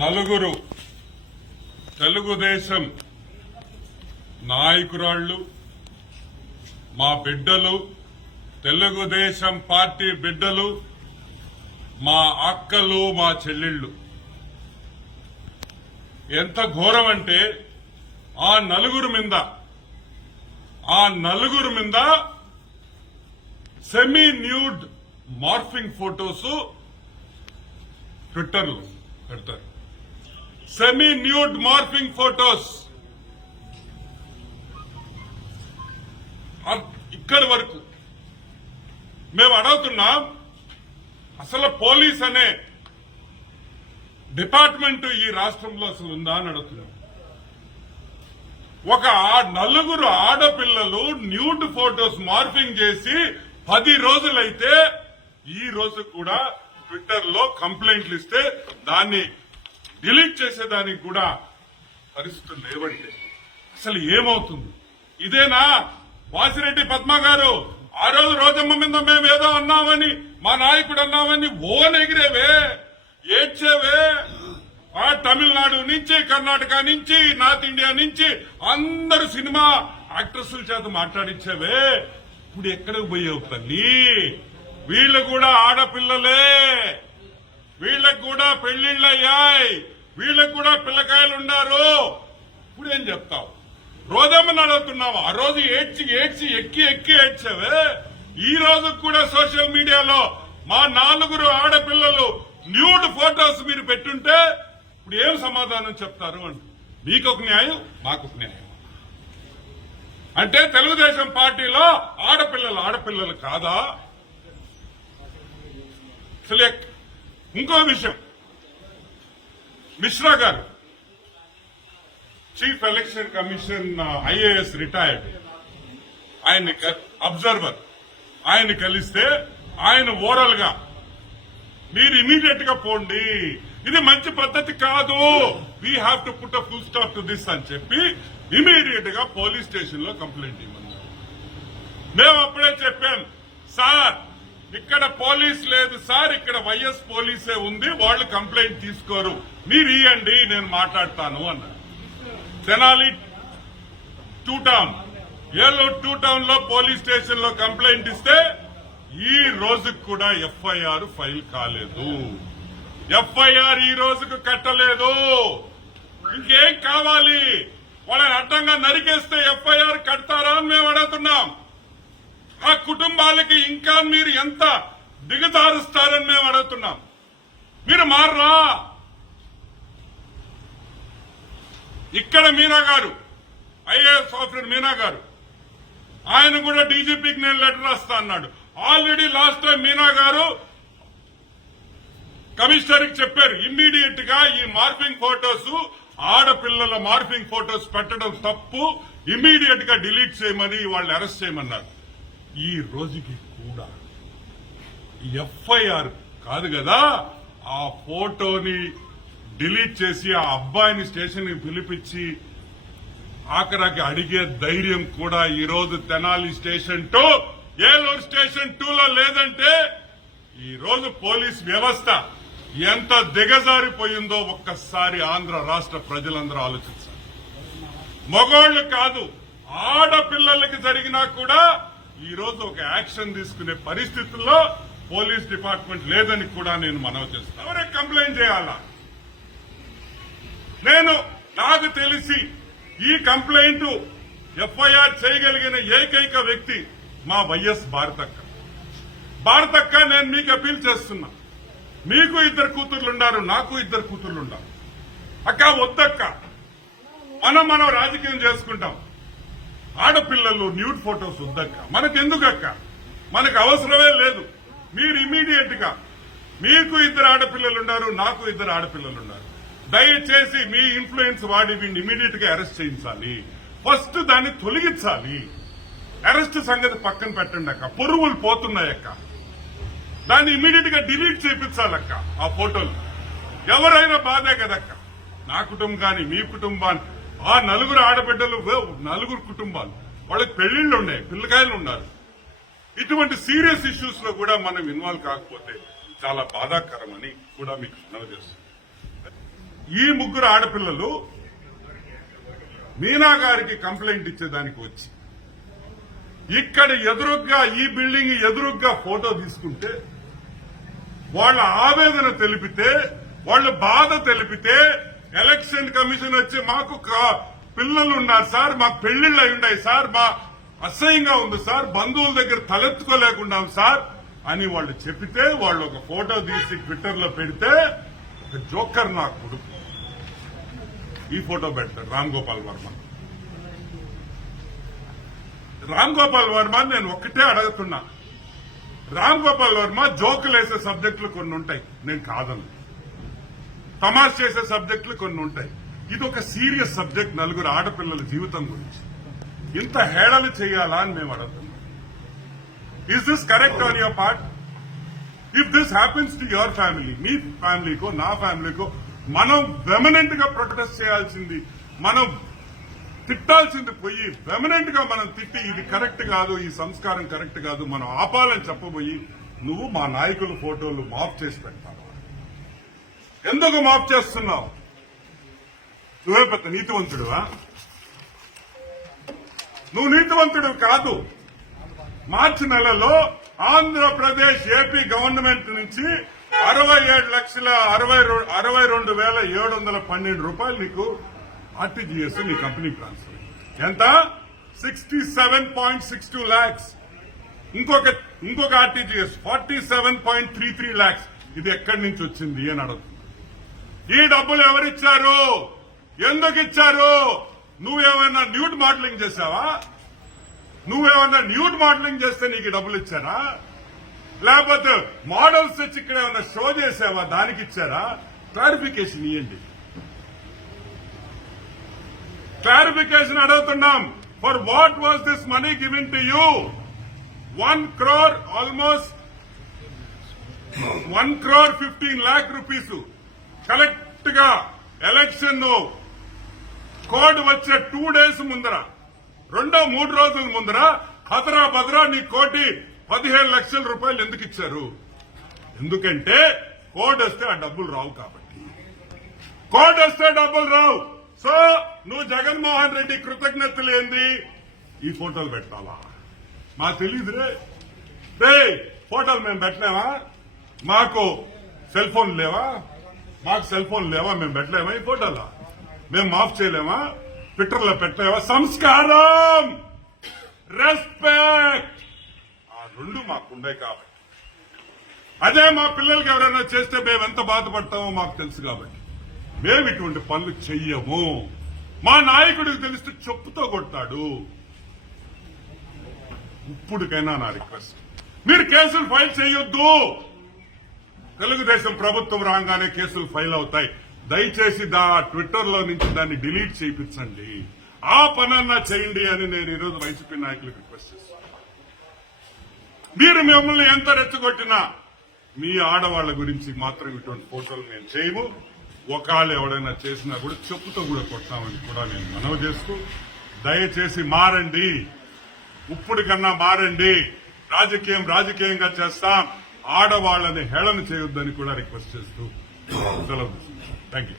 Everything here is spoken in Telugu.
నలుగురు తెలుగుదేశం నాయకురాళ్లు మా బిడ్డలు, తెలుగుదేశం పార్టీ బిడ్డలు, మా అక్కలు, మా చెల్లెళ్ళు. ఎంత ఘోరం అంటే ఆ నలుగురు మీద semi nude morphing photos Twitter లో పెడతారు. సెమీ న్యూడ్ మార్ఫింగ్ ఫోటోస్ ఇక్కడి వరకు మేము అడుగుతున్నాం. అసలు పోలీస్ అనే డిపార్ట్మెంట్ ఈ రాష్ట్రంలో అసలు ఉందా అని అడుగుతున్నాం. ఒక నలుగురు ఆడపిల్లలు న్యూడ్ ఫోటోస్ మార్ఫింగ్ చేసి 10 రోజులైతే ఈ రోజు కూడా ట్విట్టర్ లో కంప్లైంట్లు ఇస్తే దాన్ని డిలీట్ చేసేదానికి కూడా పరిస్థితులు లేవంటే అసలు ఏమవుతుంది? ఇదేనా వాసిరెడ్డి పద్మ గారు ఆ రోజు రోజమ్మ మీద మేము ఏదో అన్నామని, మా నాయకుడు అన్నామని ఎగిరేవే, ఏడ్చేవే. ఆ తమిళనాడు నుంచి, కర్ణాటక నుంచి, నార్త్ ఇండియా నుంచి అందరు సినిమా యాక్ట్రెస్ల చేత మాట్లాడించేవే. ఇప్పుడు ఎక్కడికి పోయావు తల్లి? వీళ్ళు కూడా ఆడపిల్లలే, వీళ్ళకు కూడా పెళ్లిళ్ళయ్యాయి, వీళ్ళకు కూడా పిల్లకాయలు ఉన్నారు. ఇప్పుడు ఏం చెప్తావు? రోజమ్మని అడుగుతున్నావు. ఆ రోజు ఏడ్చి ఎక్కి ఏడ్చావే. ఈ రోజు కూడా సోషల్ మీడియాలో మా 4 ఆడపిల్లలు న్యూడ్ ఫోటోస్ మీరు పెట్టుంటే ఇప్పుడు ఏం సమాధానం చెప్తారు అంటే మీకొక న్యాయం, మాకొక న్యాయం. అంటే తెలుగుదేశం పార్టీలో ఆడపిల్లలు కాదా? ఇంకో విషయం, మిశ్రా గారు chief election commission IAS retired, ఆయన అబ్జర్వర్, ఆయన కలిస్తే ఆయన ఓరల్ గా మీరు ఇమీడియట్ గా పోండి, ఇది మంచి పద్ధతి కాదు, we have to put a full stop to this అని చెప్పి ఇమీడియట్ గా పోలీస్ స్టేషన్ లో కంప్లైంట్ ఇవ్వమన్నారు. మేము అప్పుడే చెప్పాం, సార్ ఇక్కడ పోలీస్ లేదు సార్, ఇక్కడ వైఎస్ పోలీసే ఉంది, వాళ్ళు కంప్లైంట్ తీసుకోరు, మీరు ఇవ్వండి నేను మాట్లాడతాను అన్నారు. తెనాలి 2 టౌన్, ఏలూరు 2 టౌన్ లో పోలీస్ స్టేషన్ లో కంప్లైంట్ ఇస్తే ఈ రోజుకు కూడా ఎఫ్ఐఆర్ ఫైల్ కాలేదు. ఎఫ్ఐఆర్ ఈ రోజుకు కట్టలేదు. ఇంకేం కావాలి? వాళ్ళని అడ్డంగా నరికేస్తే ఎఫ్ఐఆర్ కడతారా అని మేము అడుగుతున్నాం. ఆ కుటుంబాలకి ఇంకా మీరు ఎంత దిగజారుస్తారని మేము అడుగుతున్నాం. మీరు మారరా? ఇక్కడ మీనా గారు, ఐఏఎస్ ఆఫీసర్ మీనా గారు, ఆయన కూడా డీజీపీకి నేను లెటర్ రాస్తా అన్నాడు. ఆల్రెడీ లాస్ట్ టైం మీనా గారు కమిషనర్ కి చెప్పారు, ఇమ్మీడియట్ గా ఈ మార్ఫింగ్ ఫోటోస్, ఆడపిల్లల మార్ఫింగ్ ఫోటోస్ పెట్టడం తప్పు, ఇమ్మీడియట్ గా డిలీట్ చేయమని వాళ్ళు అరెస్ట్ చేయమన్నారు. ఈ రోజుకి కూడా ఎఫ్ఐఆర్ కాదు కదా, ఆ ఫోటోని డిలీట్ చేసి ఆ అబ్బాయిని స్టేషన్ కి పిలిపించి ఆఖరాకి అడిగే ధైర్యం కూడా ఈ రోజు తెనాలి స్టేషన్ 2, ఏలూరు స్టేషన్ 2 లో లేదంటే ఈ రోజు పోలీస్ వ్యవస్థ ఎంత దిగజారిపోయిందో ఒక్కసారి ఆంధ్ర రాష్ట్ర ప్రజలందరూ ఆలోచించాలి. మగోళ్లు కాదు, ఆడపిల్లలకి జరిగినా కూడా ఈ రోజు ఒక యాక్షన్ తీసుకునే పరిస్థితుల్లో పోలీస్ డిపార్ట్మెంట్ లేదని కూడా నేను మనవి చేస్తాను. ఎవరే కంప్లైంట్ చేయాలా? నాకు తెలిసి ఈ కంప్లైంట్ ఎఫ్ఐఆర్ చేయగలిగిన ఏకైక వ్యక్తి మా వైఎస్ భారతక్క. నేను మీకు అపీల్ చేస్తున్నా, మీకు 2 కూతుర్లుండారు, నాకు 2 కూతుర్లుండారు. అక్క వద్దక్క, మనం రాజకీయం చేసుకుంటాం. ఆడపిల్లలు న్యూడ్ ఫోటోస్ వద్దక్క, మనకెందుకక్క, మనకు అవసరమే లేదు. మీరు ఇమీడియట్ గా, మీకు 2 ఆడపిల్లలుండారు, నాకు 2 ఆడపిల్లలున్నారు, దయచేసి మీ ఇన్ఫ్లుయెన్స్ వాడి వీడిని ఇమీడియట్ గా అరెస్ట్ చేయించాలి. ఫస్ట్ దాన్ని తొలగించాలి. అరెస్ట్ సంగతి పక్కన పెట్టండి అక్క, పురుగులు పోతున్నాయక్క, దాన్ని ఇమీడియట్ గా డిలీట్ చేయించాలక్క. ఆ ఫోటోలు ఎవరైనా బాధే కదక్క, నా కుటుంబం కానీ మీ కుటుంబాన్ని, ఆ 4 ఆడబిడ్డలు, 4 కుటుంబాలు, వాళ్ళకి పెళ్లిళ్లు ఉన్నాయి, పిల్లకాయలు ఉన్నారు. ఇటువంటి సీరియస్ ఇష్యూస్ లో కూడా మనం ఇన్వాల్వ్ కాకపోతే చాలా బాధాకరమని కూడా మీకు మనవి చేస్తుంది. ఈ ముగ్గురు ఆడపిల్లలు మీనా గారికి కంప్లైంట్ ఇచ్చేదానికి వచ్చి ఇక్కడ ఎదురుగ్గా ఈ బిల్డింగ్ ఎదురుగ్గా ఫోటో తీసుకుంటే వాళ్ళ ఆవేదన తెలిపితే వాళ్ళ బాధ తెలిపితే ఎలక్షన్ కమిషన్ వచ్చి మాకు పిల్లలు ఉన్నారు సార్, మాకు పెళ్లిళ్ళు అయి ఉన్నాయి సార్, మా అసహ్యంగా ఉంది సార్, బంధువుల దగ్గర తలెత్తుకోలేకున్నాం సార్ అని వాళ్ళు చెప్పితే వాళ్ళు ఒక ఫోటో తీసి ట్విట్టర్ లో పెడితే ఒక జోకర్ నా కొడుకు ఈ ఫోటో పెడతాడు రామ్ గోపాల్ వర్మ. రామ్ గోపాల్ వర్మ నేను ఒక్కటే అడుగుతున్నా, రామ్ గోపాల్ వర్మ జోకులు వేసే సబ్జెక్టులు కొన్ని ఉంటాయి, నేను కాదను. తమాష్ చేసే సబ్జెక్టులు కొన్ని ఉంటాయి. ఇది ఒక సీరియస్ సబ్జెక్ట్, నలుగురు ఆడపిల్లల జీవితం గురించి ఇంత హేళన చేయాలా అని మేము అడుగుతున్నాం. Is this correct on your part? If this happens to your family, మీ ఫ్యామిలీకో నా ఫ్యామిలీకో, మనం వెమనెంట్ గా ప్రొటెస్ట్ చేయాల్సింది, మనం తిట్టాల్సింది పోయి వెమనెంట్ గా మనం తిట్టి ఇది కరెక్ట్ కాదు, ఈ సంస్కారం కరెక్ట్ కాదు, మనం ఆపాలని చెప్పబోయి నువ్వు మా నాయకుల ఫోటోలు మాఫ్ చేసి పెడతావు. ఎందుకు మాఫ్ చేస్తున్నావు? నువ్వే పెద్ద నీతివంతుడువా? నువ్వు నీతివంతుడు కాదు. మార్చి నెలలో ఆంధ్రప్రదేశ్ ఏపీ గవర్నమెంట్ నుంచి 67,62,712 రూపాయలు నీకు ఆర్టీజీఎస్ నీ కంపెనీ ట్రాన్స్ఫర్. ఎంత? 67.62 lakhs. ఇంకొక ఆర్టీజీఎస్ 47.33 lakhs. ఇది ఎక్కడి నుంచి వచ్చింది అని అడుగుతుంది. ఈ డబ్బులు ఎవరిచ్చారు? ఎందుకు ఇచ్చారు? నువ్వేమైనా న్యూడ్ మోడలింగ్ చేశావా? నువ్వేమన్నా న్యూడ్ మోడలింగ్ చేస్తే నీకు డబ్బులు ఇచ్చారా? లేకపోతే మోడల్స్ వచ్చి ఇక్కడ ఏమన్నా షో చేసావా? దానికి ఇచ్చారా? క్లారిఫికేషన్ ఇవ్వండి. క్లారిఫికేషన్ అడుగుతున్నాం. For what was this money given to you? 1 crore almost 1,15 lakh rupees correct గా ఎలక్షన్ కోడ్ వచ్చే 2 days ముందర, 2-3 రోజుల ముందర హతరా భద్రా నీ 1,17 లక్షల రూపాయలు ఎందుకు ఇచ్చారు? ఎందుకంటే కోడ్ వస్తే ఆ డబ్బులు రావు కాబట్టి. కోడ్ వస్తే డబ్బులు రావు. సో నువ్వు జగన్మోహన్ రెడ్డి కృతజ్ఞతలు ఏంది? ఈ ఫోటోలు పెట్టాలా? మాకు తెలీదురే. ఫోటోలు మేము పెట్టలేమా? మాకు సెల్ ఫోన్ లేవా? మేము పెట్టలేమా ఈ ఫోటోలా? మేము మాఫ్ చేయలేమా? ట్విట్టర్ లో పెట్టలేమా? సంస్కారం, రెస్పెక్ట్, ఆ రెండు మాకుండే కాబట్టి. అదే మా పిల్లలకి ఎవరైనా చేస్తే మేము ఎంత బాధపడతామో మాకు తెలుసు కాబట్టి మేము ఇటువంటి పనులు చెయ్యము. మా నాయకుడికి తెలిస్తే చెప్పుతో కొడతాడు. ఇప్పుడుకైనా నా రిక్వెస్ట్, మీరు కేసులు ఫైల్ చేయొద్దు. తెలుగుదేశం ప్రభుత్వం రాగానే కేసులు ఫైల్ అవుతాయి. దయచేసి ట్విట్టర్ లో నుంచి దాన్ని డిలీట్ చేయించండి. ఆ పనన్నా చేయండి అని నేను ఈరోజు వైసీపీ నాయకులకు రిక్వెస్ట్ చేస్తాను. మీరు మిమ్మల్ని ఎంత రెచ్చగొట్టినా మీ ఆడవాళ్ల గురించి మాత్రం ఇటువంటి ఫోటోలు మేము చేయము. ఒకళ్ళు ఎవడైనా చేసినా కూడా చెప్పుతో కూడా కొట్టామని కూడా నేను మనవి చేస్తూ, దయచేసి మారండి. ఇప్పుడు కన్నా మారండి. రాజకీయంగా చేస్తాం. ఆడవాళ్లని హేళన చేయొద్దని కూడా రిక్వెస్ట్ చేస్తూ సెలవు తీసుకుంటాం. Thank you.